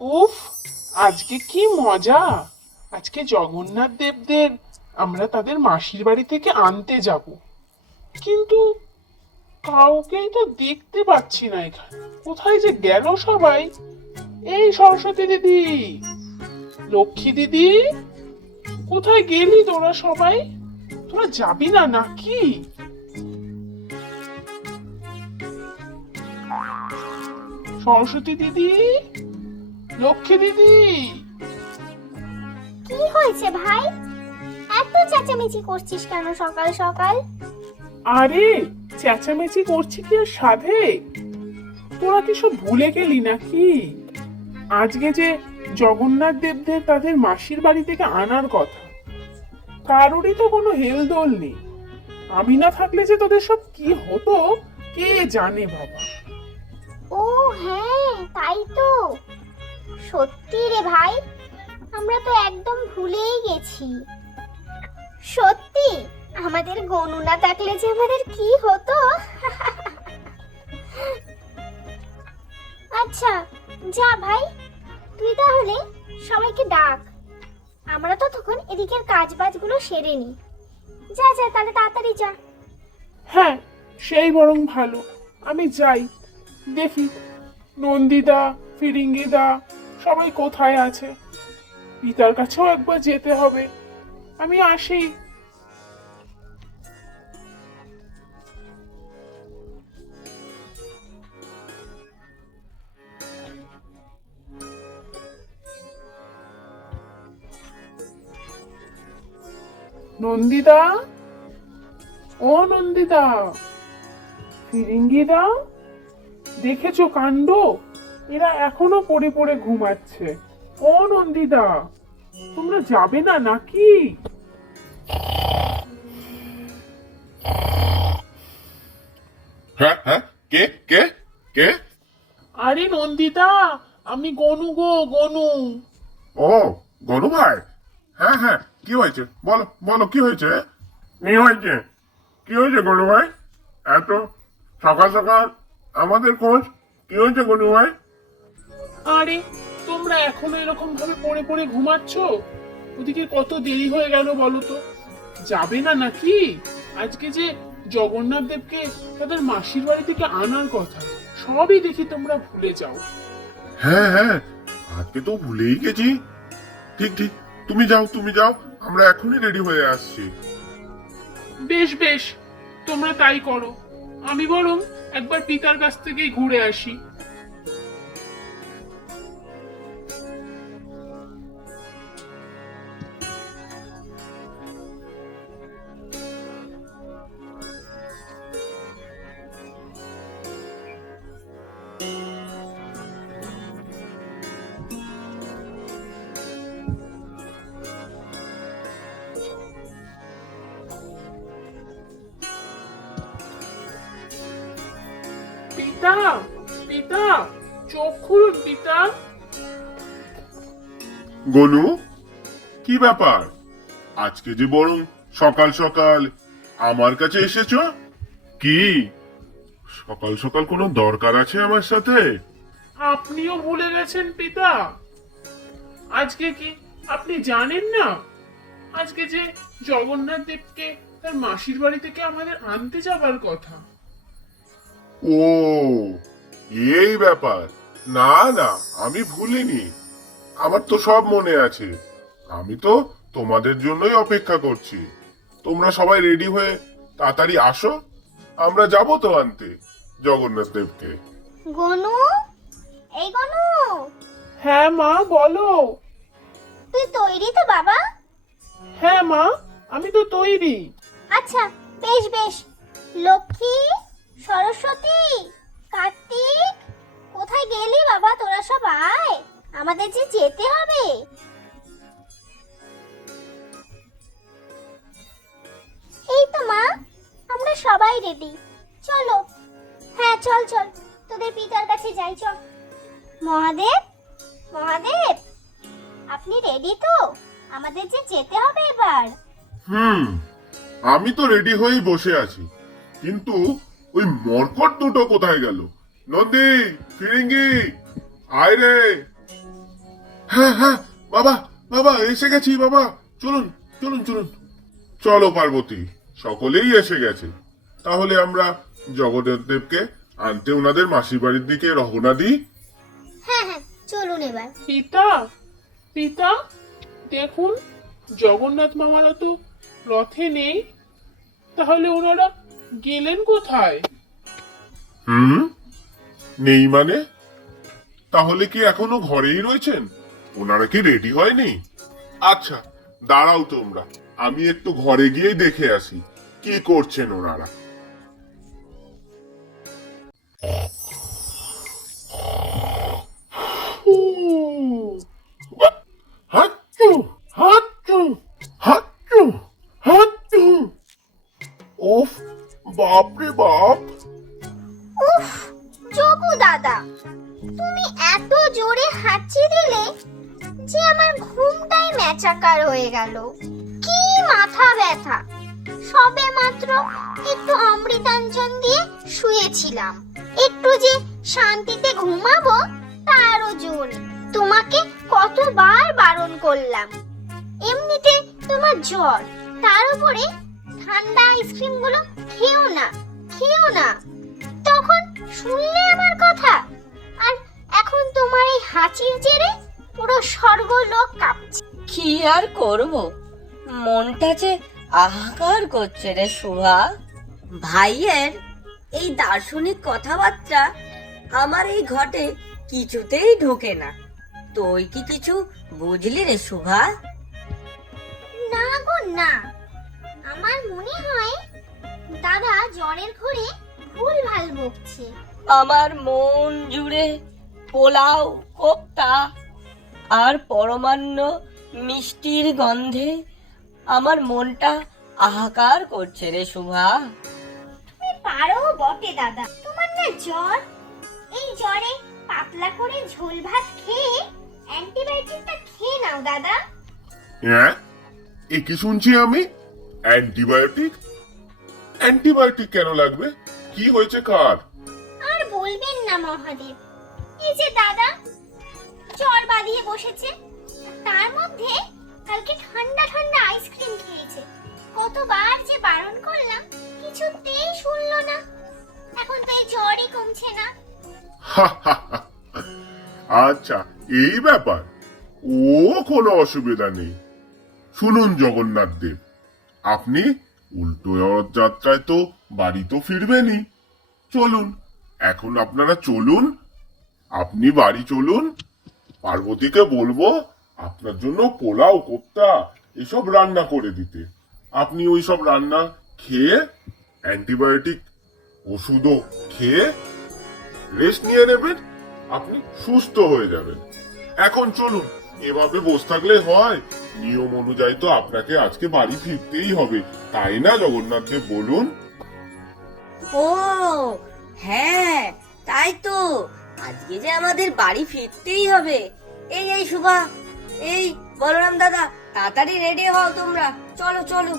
উফ, আজকে কি মজা। আজকে জগন্নাথ দেবদের আমরা তাদের মাসির বাড়ি থেকে আনতে যাব, কিন্তু কাউকেই তো দেখতে পাচ্ছি না এখানে। কোথায় যে গেল সবাই? এই সরস্বতী দিদি, লক্ষ্মী দিদি, কোথায় গেলি তোরা সবাই? তোরা যাবি না নাকি? সরস্বতী দিদি, লক্ষ্মী দিদি। কি হয়েছে ভাই? এত চেঁচামেচি করছিস কেন সকাল সকাল? আরে, চেঁচামেচি করছি কি আর সাধে? তোরা কি সব ভুলে গেলি নাকি? আজকে যে জগন্নাথ দেবদের তাদের মাসির বাড়ি থেকে আনার কথা, কারোরই তো কোনো হেলদোল নেই। আমি না থাকলে যে তোদের সব কি হতো কে জানে বাবা। ও হ্যাঁ, তাই তো। সত্যি রে ভাই, আমরা তো একদম ভুলেই গেছি। সত্যি, আমাদের গনু না থাকলে যে আমাদের কি হতো। আচ্ছা, যা ভাই, তুই তাহলে সবাইকে ডাক। আমরা তো তখন এদিকের কাজ বাজগুলো সেরে নি। যা যা, তাহলে তাড়াতাড়ি যা। হ্যাঁ, সেই বরং ভালো। আমি যাই, দেখি নন্দিদা, ফিরিঙ্গিদা সবাই কোথায় আছে। পিতার কাছেও একবার যেতে হবে। আমি আসি। নন্দিদা, ও নন্দিদা, ফিরিঙ্গিদা, দেখেছো কাণ্ড? এরা এখনো পড়ে পড়ে ঘুমাচ্ছে। ও নন্দিদা, তোমরা যাবে না নাকি? হ্যাঁ হ্যাঁ, কে কে কে? আরে নন্দিতা, আমি গনু গো, গনু। ও, গনু ভাই। হ্যাঁ হ্যাঁ, কি হয়েছে বলো বলো, কি হয়েছে? কি হয়েছে? কি হয়েছে গনু ভাই? এত সকাল সকাল আমাদের খোঁজ? কি হয়েছে গনু ভাই? আরে, তোমরা এখনো এরকম ভাবে পড়ে পড়ে ঘুমাচ্ছ? ওদিকে কত দেরি হয়ে গেল বলো তো। যাবে না নাকি? আজকে যে জগন্নাথ দেবকে তাদের মাসির বাড়ি থেকে আনার কথা, সবই দেখি তোমরা ভুলে যাও। হ্যাঁ হ্যাঁ, আজকে তো ভুলেই গেছি। ঠিক ঠিক, তুমি যাও তুমি যাও, আমরা এখনই রেডি হয়ে আসছি। বেশ বেশ, তোমরা তাই করো। আমি বরং একবার পিতার কাছ থেকেই ঘুরে আসি। পিতা, পিতা, চোখ খুলুন পিতা। গনু, কি ব্যাপার? আজকে যে বরং সকাল সকাল আমার কাছে এসেছো? কি সকাল সকাল কোনো দরকার আছে আমার সাথে? আপনিও ভুলে গেছেন পিতা? আজকে কি আপনি জানেন না? আজকে যে জগন্নাথ দেবকে তার মাসির বাড়ি থেকে আমাদের আনতে যাবার কথা। ও, এই ব্যাপার। না না, আমি ভুলিনি। আমার তো সব মনে আছে। আমি তো তোমাদের জন্যই অপেক্ষা করছি। তোমরা সবাই রেডি হয়ে তাড়াতাড়ি আসো, আমরা যাব তো আনতে জগন্নাথ দেবকে। গনু, এই গনু, হ্যাঁ মা, বলো। তুই তৈরি তো বাবা? হ্যাঁ মা, আমি তো তৈরি। আচ্ছা, বেশ বেশ। লক্ষ্মী, সরস্বতী, কার্তিক, কোথায় গেলি বাবা? তোরা সব আয়, আমাদের যে যেতে হবে। এই তো মা, আমরা সবাই রেডি। চলো। হ্যাঁ, চল চল, তোদের পিতার কাছে যাই, চল। মহাদেব, মহাদেব, আপনি রেডি তো? আমাদের যে যেতে হবে এবার। হুম, আমি তো রেডি হয়েই বসে আছি, কিন্তু ওই মরকট দুটো কোথায় গেল? নন্দী, ফিরিঙ্গি, আয় রে। হ্যাঁ হ্যাঁ, বাবা বাবা এসে গেছি বাবা, চলুন চলুন চলুন। চলো পার্বতী, সকলেই এসে গেছে। তাহলে আমরা জগন্নাথ দেবকে আনতে ওনাদের মাসির বাড়ির দিকে রওনা দিই। হ্যাঁ হ্যাঁ, চলুন এবার। পিতা, পিতা, দেখুন জগন্নাথ মামারা তো রথে নেই, তাহলে ওনারা গেলেন কোথায়? নেই মানে? তাহলে কি এখনো ঘরেই রয়েছেন? ওনারা কি রেডি হয়নি? আচ্ছা দাঁড়াও তোমরা, আমি একটু ঘরে গিয়ে দেখে আসি কি করছেন ওনারা। হাচ্চু হাচ্চু হাচ্চু হাচ্চু। ওফ, বাপরে বাপ। উফ, জগু দাদা, তুমি এত জোরে হাঁচি দিলে যে আমার ঘুমটাই ম্যাচাকার হয়ে গেল। কি মাথা ব্যথা! সবে মাত্র একটু অমৃতাঞ্জন দিয়ে শুয়েছিলাম, একটু যে শান্তিতে ঘুমাবো তারও জোর নেই। তোমাকে কতবার বারণ করলাম। এমনিতে তোমার জ্বর, তার উপরে ঠান্ডা আইসক্রিম গুলো খেও না, খেও না। তখন শুনলে আমার কথা, আর এখন তোমার এই হাঁচির জেরে পুরো স্বর্গলোক কাঁপছে। কি আর করব, মনটা যে আহাকার করছে রে শুভা। ভাইয়ের এই দার্শনিক কথাবার্তা আমার এই ঘটে কিছুতেই ঢোকে না। তুই কি কিছু বুঝলি রে শুভা? না গো না, আমার মনে হয় দাদা জ্বরের ঘরে ভুলভাল বকছে। আমার মন জুড়ে পোলাও, কোপ্তা আর পরমান্ন মিষ্টির গন্ধে আমার মনটা আহাকার করছে রে শুভা। তুমি পারো বটে দাদা, তোমার না জ্বর, এই জ্বরে পাতলা করে ঝোল ভাত খেয়ে অ্যান্টিবায়োটিকটা খেয়ে নাও দাদা। হ্যাঁ, এ কি শুনছি আমি? অ্যান্টিবায়োটিক? অ্যান্টিবায়োটিক কেন লাগবে? কি হয়েছে কার? আর বলবেন না মহাদেব, এই যে দাদা জ্বর বাঁধিয়ে বসেছে, আর তার মধ্যে কালকে ঠান্ডা ঠান্ডা আইসক্রিম খেয়েছে। কতবার যে বারণ করলাম, কিছুতেই শুনলো না। এখন তো এই জ্বরই কমছে না। আচ্ছা, এই ব্যাপার। ও কোনো অসুবিধা নেই। শুনুন জগন্নাথ দেব, আপনি উল্টো যাত্রায় তো বাড়ি তো ফিরবেনই। চলুন, এখন আপনারা চলুন, আপনি বাড়ি চলুন। পার্বতীকে বলবো আপনার জন্য পোলাও, কোপ্তা এসব রান্না করে দিতে। আপনি ওই সব রান্না খেয়ে অ্যান্টিবায়োটিক ওষুধও খেয়ে রেস্ট নিয়ে নেবেন, আপনি সুস্থ হয়ে যাবেন। এখন চলুন, এভাবে বসে থাকলে হয়? নিয়ম অনুযায়ী তো আপনাকে আজকে বাড়ি ফিরতেই হবে, তাই না জগন্নাথ দেব, বলুন? ও হ্যাঁ, তাই তো, আজকে যে আমাদের বাড়ি ফিরতেই হবে। এই এই শুভা, এই বলরাম দাদা, তাড়াতাড়ি রেডি হও তোমরা, চলো চলো।